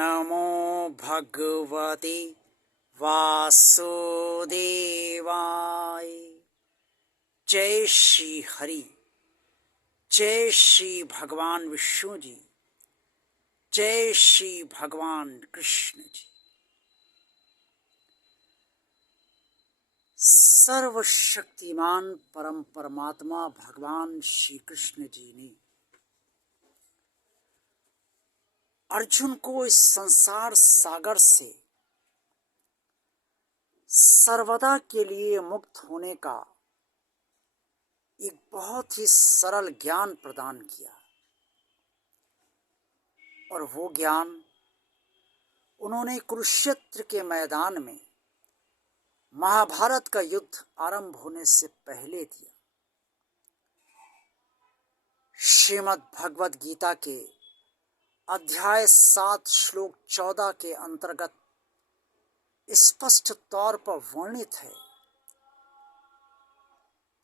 नमो भगवते वासुदेवाय। जय श्री हरि, जय श्री भगवान विष्णु जी, जय श्री भगवान कृष्ण जी। सर्वशक्तिमान परम परमात्मा भगवान श्री कृष्ण जी ने अर्जुन को इस संसार सागर से सर्वदा के लिए मुक्त होने का एक बहुत ही सरल ज्ञान प्रदान किया, और वो ज्ञान उन्होंने कुरुक्षेत्र के मैदान में महाभारत का युद्ध आरंभ होने से पहले दिया। श्रीमद् भगवद गीता के अध्याय 7 श्लोक 14 के अंतर्गत स्पष्ट तौर पर वर्णित है,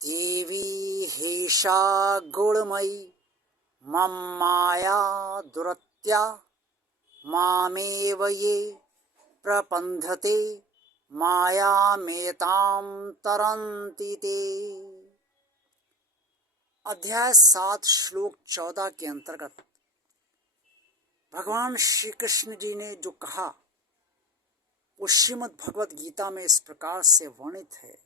देवी हेषा गुणमयी मम माया दुरत्या मामेव ये प्रपन्धते मायामेतां तरन्ति ते। अध्याय 7 श्लोक 14 के अंतर्गत भगवान श्री कृष्ण जी ने जो कहा वो श्रीमद् भगवद गीता में इस प्रकार से वर्णित है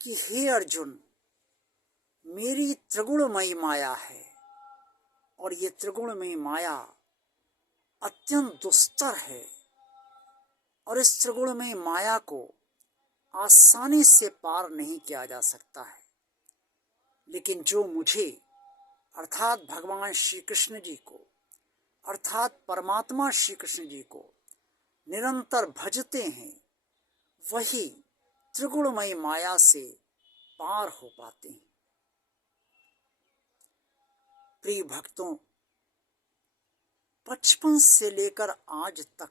कि हे अर्जुन, मेरी त्रिगुणमयी माया है, और ये त्रिगुणमयी माया अत्यंत दुस्तर है, और इस त्रिगुणमयी माया को आसानी से पार नहीं किया जा सकता है। लेकिन जो मुझे अर्थात भगवान श्री कृष्ण जी को अर्थात परमात्मा श्री कृष्ण जी को निरंतर भजते हैं, वही त्रिगुणमयी माया से पार हो पाते हैं। प्रिय भक्तों, बचपन से लेकर आज तक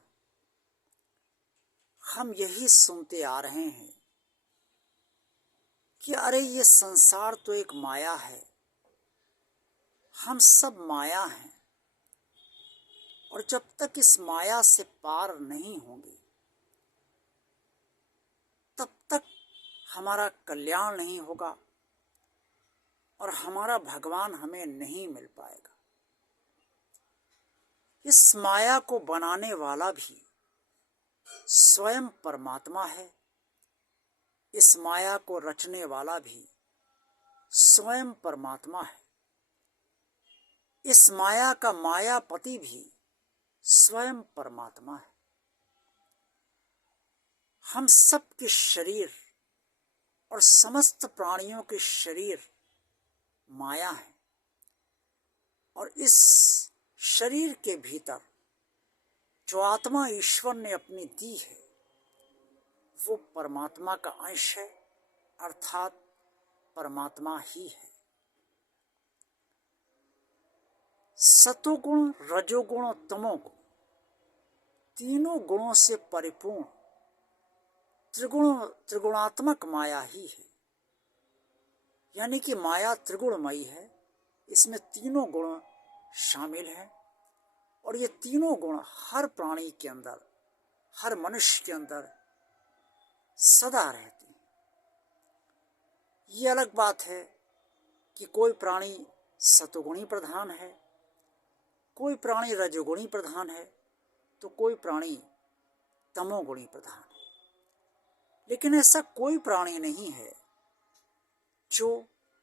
हम यही सुनते आ रहे हैं कि अरे ये संसार तो एक माया है, हम सब माया हैं, और जब तक इस माया से पार नहीं होंगे तब तक हमारा कल्याण नहीं होगा और हमारा भगवान हमें नहीं मिल पाएगा। इस माया को बनाने वाला भी स्वयं परमात्मा है, इस माया को रचने वाला भी स्वयं परमात्मा है, इस माया का मायापति भी स्वयं परमात्मा है। हम सब के शरीर और समस्त प्राणियों के शरीर माया है, और इस शरीर के भीतर जो आत्मा ईश्वर ने अपनी दी है वो परमात्मा का अंश है, अर्थात परमात्मा ही है। सतोगुण, रजोगुण और तमोगुण तीनों गुणों से परिपूर्ण त्रिगुणात्मक माया ही है। यानी कि माया त्रिगुणमयी है, इसमें तीनों गुण शामिल हैं, और ये तीनों गुण हर प्राणी के अंदर, हर मनुष्य के अंदर सदा रहते हैं। ये अलग बात है कि कोई प्राणी सतोगुणी प्रधान है, कोई प्राणी रजोगुणी प्रधान है, तो कोई प्राणी तमोगुणी प्रधान है। लेकिन ऐसा कोई प्राणी नहीं है जो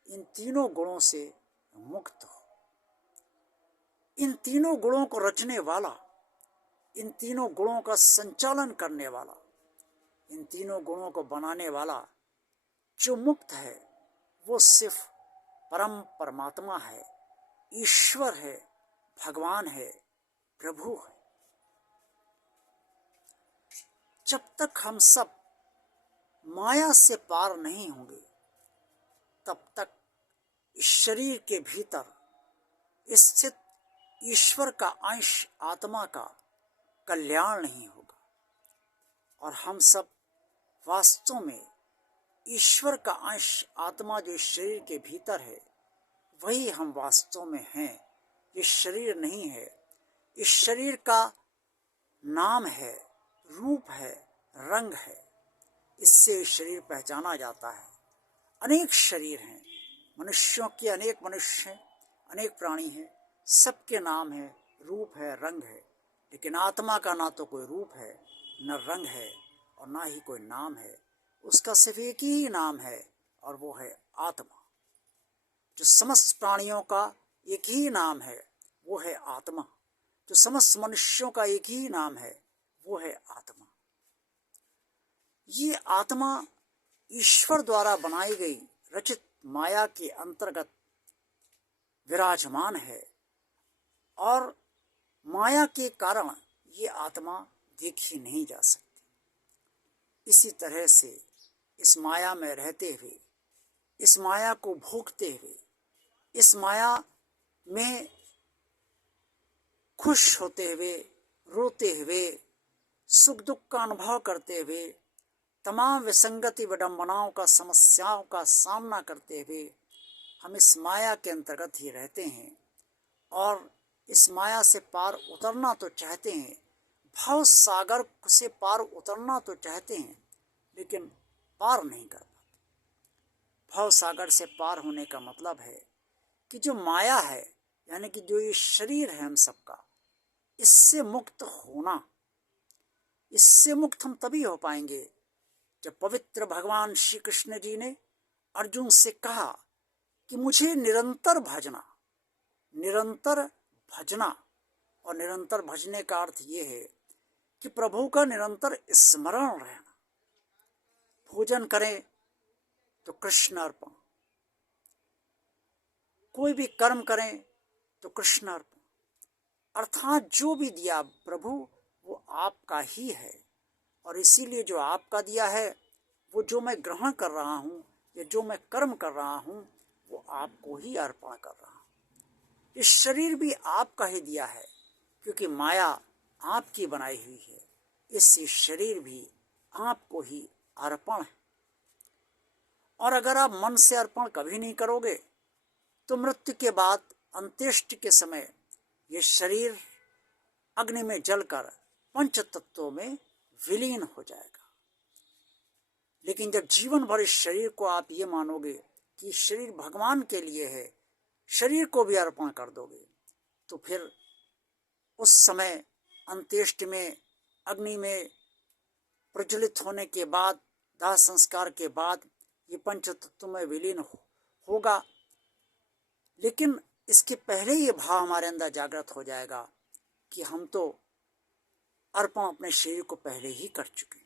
इन तीनों गुणों से मुक्त हो। इन तीनों गुणों को रचने वाला, इन तीनों गुणों का संचालन करने वाला, इन तीनों गुणों को बनाने वाला जो मुक्त है वो सिर्फ परम परमात्मा है, ईश्वर है, भगवान है, प्रभु है। जब तक हम सब माया से पार नहीं होंगे तब तक इस शरीर के भीतर स्थित ईश्वर का अंश आत्मा का कल्याण नहीं होगा, और हम सब वास्तव में ईश्वर का अंश आत्मा जो इस शरीर के भीतर है वही हम वास्तव में हैं। ये शरीर नहीं है, इस शरीर का नाम है, रूप है, रंग है। इससे शरीर पहचाना जाता है। अनेक शरीर हैं, मनुष्यों के अनेक मनुष्य हैं, अनेक प्राणी हैं, सबके नाम है, रूप है, रंग है। लेकिन आत्मा का ना तो कोई रूप है, न रंग है, और ना ही कोई नाम है। उसका सिर्फ एक ही नाम है, और वो है आत्मा। जो समस्त प्राणियों का एक ही नाम है, वो है आत्मा। जो समस्त मनुष्यों का एक ही नाम है, वो है आत्मा। ये आत्मा ईश्वर द्वारा बनाई गई रचित माया के अंतर्गत विराजमान है, और माया के कारण ये आत्मा देखी नहीं जा सकती। इसी तरह से इस माया में रहते हुए, इस माया को भोगते हुए, इस माया में खुश होते हुए, रोते हुए, सुख दुख का अनुभव करते हुए, तमाम विसंगति विडंबनाओं का, समस्याओं का सामना करते हुए हम इस माया के अंतर्गत ही रहते हैं, और इस माया से पार उतरना तो चाहते हैं, भव सागर से पार उतरना तो चाहते हैं, लेकिन पार नहीं कर पाते। भव सागर से पार होने का मतलब है कि जो माया है, यानी कि जो ये शरीर है हम सबका, इससे मुक्त होना। इससे मुक्त हम तभी हो पाएंगे जब पवित्र भगवान श्री कृष्ण जी ने अर्जुन से कहा कि मुझे निरंतर भजना, निरंतर भजना। और निरंतर भजने का अर्थ ये है कि प्रभु का निरंतर स्मरण रहना। भोजन करें तो कृष्ण अर्पण, कोई भी कर्म करें तो कृष्ण अर्पण, अर्थात जो भी दिया प्रभु वो आपका ही है, और इसीलिए जो आपका दिया है वो जो मैं ग्रहण कर रहा हूँ या जो मैं कर्म कर रहा हूँ वो आपको ही अर्पण कर रहा हूँ। इस शरीर भी आपका ही दिया है, क्योंकि माया आपकी बनाई हुई है। इससे शरीर भी आपको ही अर्पण है। और अगर आप मन से अर्पण कभी नहीं करोगे तो मृत्यु के बाद अंत्येष्टि के समय ये शरीर अग्नि में जलकर पंच तत्वों में विलीन हो जाएगा। लेकिन जब जीवन भर इस शरीर को आप ये मानोगे कि शरीर भगवान के लिए है, शरीर को भी अर्पण कर दोगे, तो फिर उस समय अंत्येष्टि में अग्नि में प्रज्वलित होने के बाद, दाह संस्कार के बाद ये पंच तत्व में विलीन होगा। लेकिन इसके पहले ये भाव हमारे अंदर जागृत हो जाएगा कि हम तो अर्पण अपने शरीर को पहले ही कर चुके,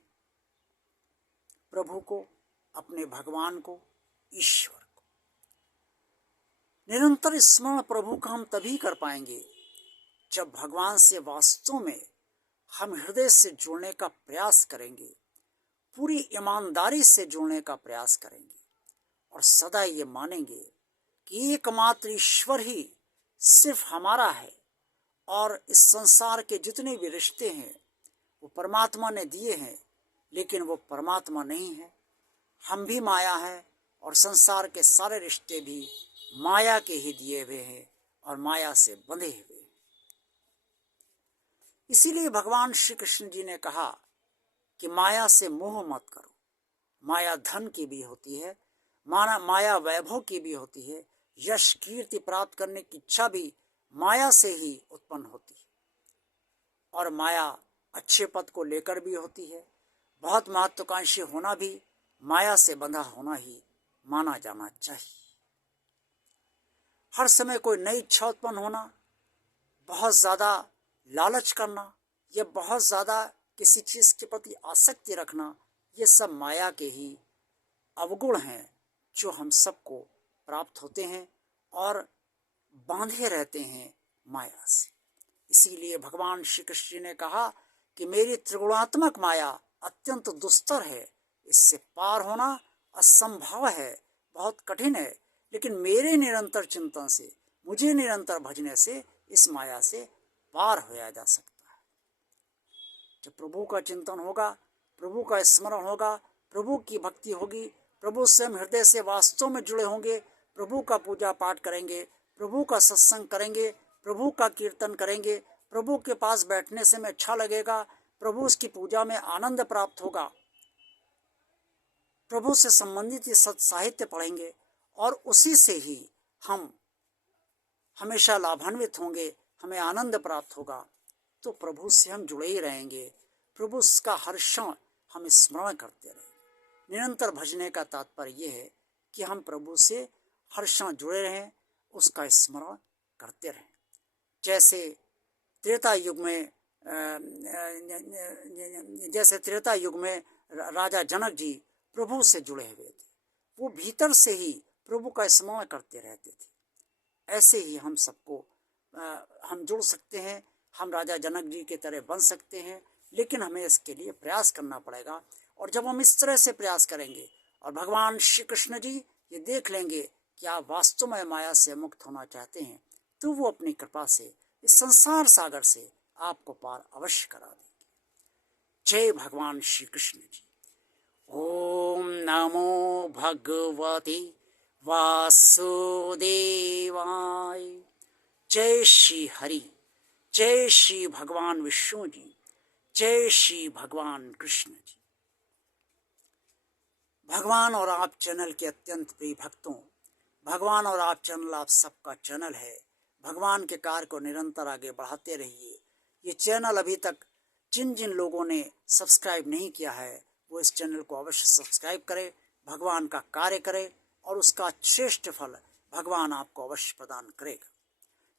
प्रभु को, अपने भगवान को, ईश्वर को। निरंतर स्मरण प्रभु का हम तभी कर पाएंगे जब भगवान से वास्तव में हम हृदय से जुड़ने का प्रयास करेंगे, पूरी ईमानदारी से जुड़ने का प्रयास करेंगे, और सदा ये मानेंगे कि एकमात्र ईश्वर ही सिर्फ हमारा है, और इस संसार के जितने भी रिश्ते हैं वो परमात्मा ने दिए हैं, लेकिन वो परमात्मा नहीं है। हम भी माया है, और संसार के सारे रिश्ते भी माया के ही दिए हुए हैं और माया से बंधे हुए हैं। इसीलिए भगवान श्री कृष्ण जी ने कहा कि माया से मोह मत करो। माया धन की भी होती है, माया वैभव की भी होती है, यश कीर्ति प्राप्त करने की इच्छा भी माया से ही उत्पन्न होती है, और माया अच्छे पद को लेकर भी होती है। बहुत महत्वाकांक्षी होना भी माया से बंधा होना ही माना जाना चाहिए। हर समय कोई नई इच्छा उत्पन्न होना, बहुत ज़्यादा लालच करना, या बहुत ज़्यादा किसी चीज़ के प्रति आसक्ति रखना, ये सब माया के ही अवगुण हैं जो हम सबको प्राप्त होते हैं और बांधे रहते हैं माया से। इसीलिए भगवान श्री कृष्ण ने कहा कि मेरी त्रिगुणात्मक माया अत्यंत दुस्तर है, इससे पार होना असंभव है, बहुत कठिन है, लेकिन मेरे निरंतर चिंतन से, मुझे निरंतर भजने से इस माया से पार होया जा सकता है। जब प्रभु का चिंतन होगा, प्रभु का स्मरण होगा, प्रभु की भक्ति होगी, प्रभु से हम हृदय से वास्तव में जुड़े होंगे, प्रभु का पूजा पाठ करेंगे, प्रभु का सत्संग करेंगे, प्रभु का कीर्तन करेंगे, प्रभु के पास बैठने से हमें अच्छा लगेगा, प्रभु की पूजा में आनंद प्राप्त होगा, प्रभु से संबंधित ये सत साहित्य पढ़ेंगे और उसी से ही हम हमेशा लाभान्वित होंगे, हमें आनंद प्राप्त होगा। तो प्रभु से हम जुड़े ही रहेंगे, प्रभु का हर क्षण हम स्मरण करते रहेंगे। निरंतर भजने का तात्पर्य यह है कि हम प्रभु से हर क्षण जुड़े रहें, उसका स्मरण करते रहें। जैसे त्रेता युग में राजा जनक जी प्रभु से जुड़े हुए थे, वो भीतर से ही प्रभु का स्मरण करते रहते थे। ऐसे ही हम सबको हम जुड़ सकते हैं, हम राजा जनक जी की तरह बन सकते हैं, लेकिन हमें इसके लिए प्रयास करना पड़ेगा। और जब हम इस तरह से प्रयास करेंगे और भगवान श्री कृष्ण जी ये देख लेंगे कि आप वास्तव में माया से मुक्त होना चाहते हैं, तो वो अपनी कृपा से इस संसार सागर से आपको पार अवश्य करा देंगे। जय भगवान श्री कृष्ण जी। ओम नमो भगवते वासुदेवाय। जय श्री हरि, जय श्री भगवान विष्णु जी, जय श्री भगवान कृष्ण जी। भगवान और आप चैनल के अत्यंत प्रिय भक्तों, भगवान और आप चैनल आप सबका चैनल है। भगवान के कार्य को निरंतर आगे बढ़ाते रहिए। ये चैनल अभी तक जिन जिन लोगों ने सब्सक्राइब नहीं किया है वो इस चैनल को अवश्य सब्सक्राइब करें, भगवान का कार्य करें और उसका श्रेष्ठ फल भगवान आपको अवश्य प्रदान करेगा।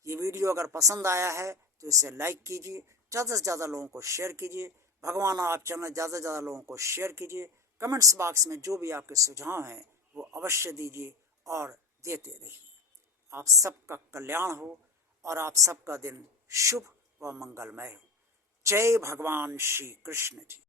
ये वीडियो अगर पसंद आया है तो इसे लाइक कीजिए, ज़्यादा से ज़्यादा लोगों को शेयर कीजिए। भगवान और आप चैनल ज़्यादा से ज़्यादा लोगों को शेयर कीजिए। कमेंट्स बॉक्स में जो भी आपके सुझाव हैं वो अवश्य दीजिए और देते रहिए। आप सबका कल्याण हो और आप सबका दिन शुभ व मंगलमय हो। जय भगवान श्री कृष्ण जी।